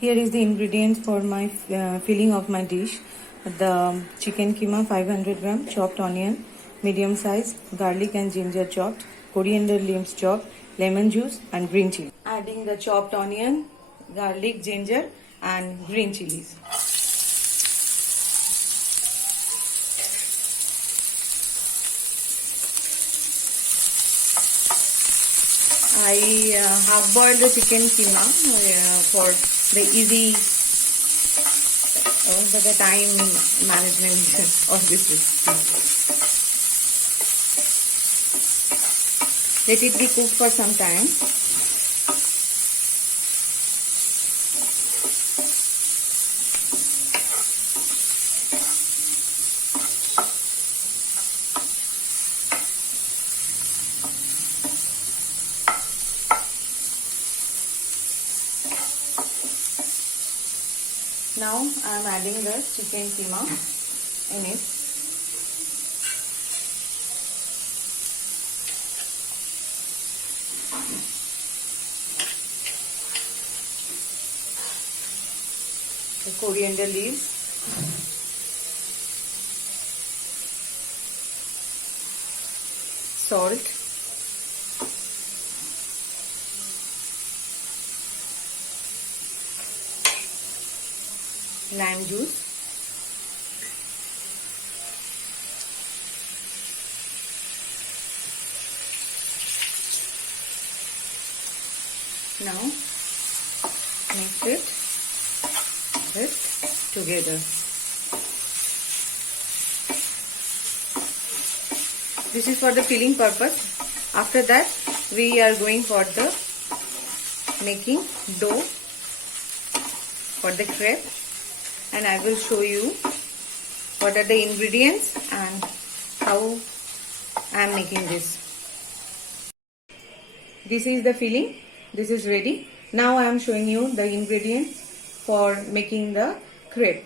Here is the ingredients for my filling of my dish. The chicken keema 500 gram, chopped onion, medium size, garlic and ginger chopped, coriander leaves chopped, lemon juice and green chili. Adding the chopped onion, garlic, ginger and green chilies. I have boiled the chicken keema for the easy the time management of this recipe. Let it be cooked for some time. Now I am adding the chicken keema in it. The coriander leaves, salt, lime juice, now mix it together. This is for the filling purpose. After that we are going for the making dough for the crepe, and I will show you what are the ingredients and how I am making this. This is the filling. This is ready. Now I am showing you the ingredients for making the crepe.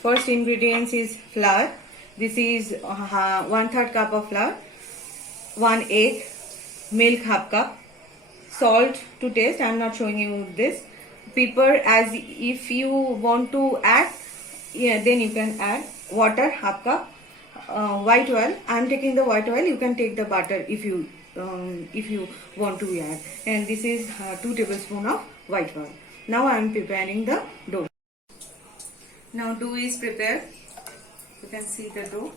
First ingredients is flour. This is 1/3 cup of flour, 1 egg, milk 1/2 cup, salt to taste. I am not showing you this. Pepper, as if you want to add, then you can add. Water 1/2 cup, white oil. I am taking the white oil. You can take the butter if you want to add. And this is 2 tablespoons of white oil. Now I am preparing the dough. Now dough is prepared. You can see the dough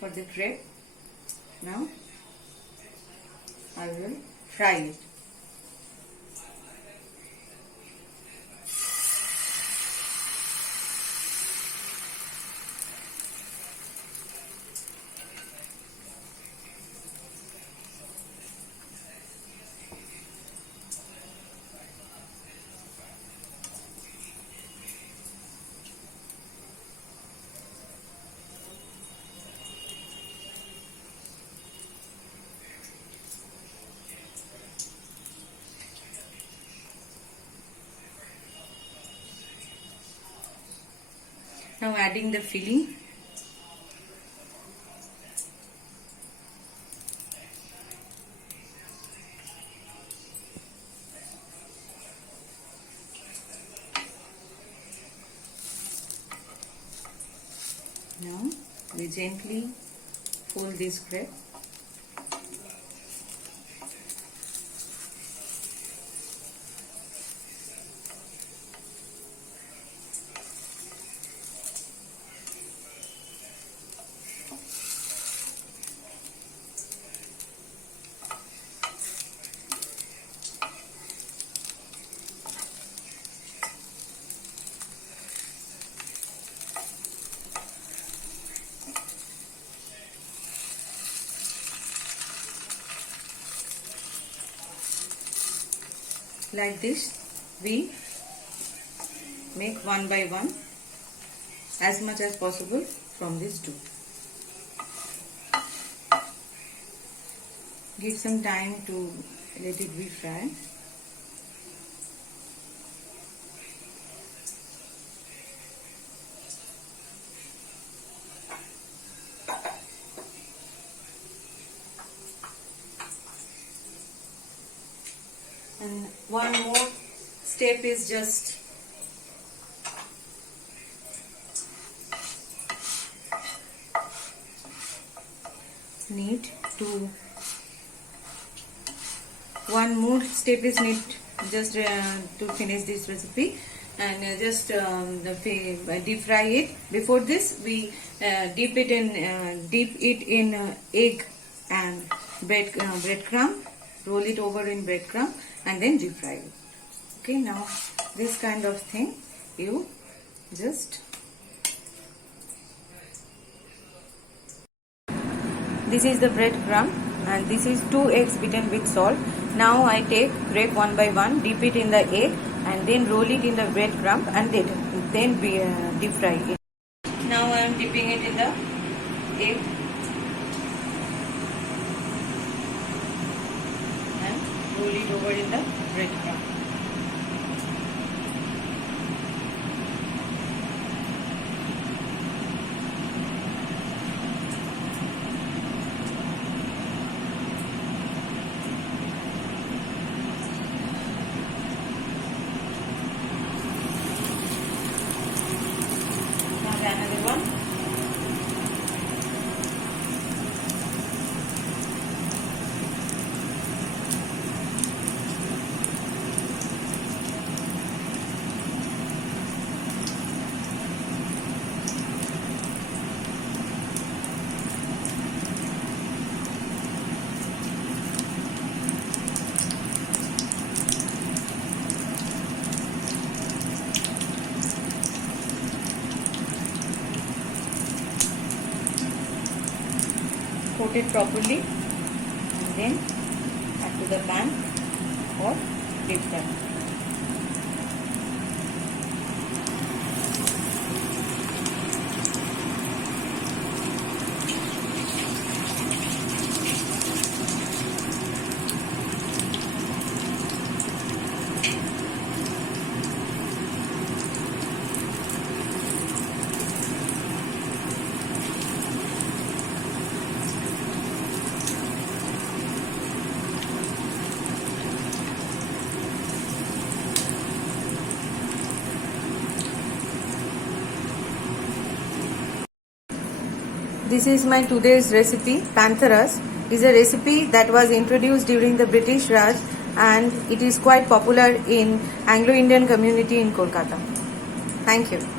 for the crepe. Now I will fry it. Now adding the filling. Now we gently fold this crepe. Like this we make one by one as much as possible from this dough. Give some time to let it be fried. And one more step is just need to one more step is need just to finish this recipe, and just deep fry it. Before this we dip it in egg and breadcrumb, roll it over in breadcrumb and then deep fry it. Okay, now this kind of thing you just, this is the breadcrumb and this is 2 eggs beaten with salt. Now I take bread one by one, dip it in the egg and then roll it in the breadcrumb and then deep fry it. Now I am dipping it in the egg and roll it over in the breadcrumb. Another one. Coat it properly and then add to the pan or deep fry. This is my today's recipe. Pantherus is a recipe that was introduced during the British Raj and it is quite popular in Anglo-Indian community in Kolkata. Thank you.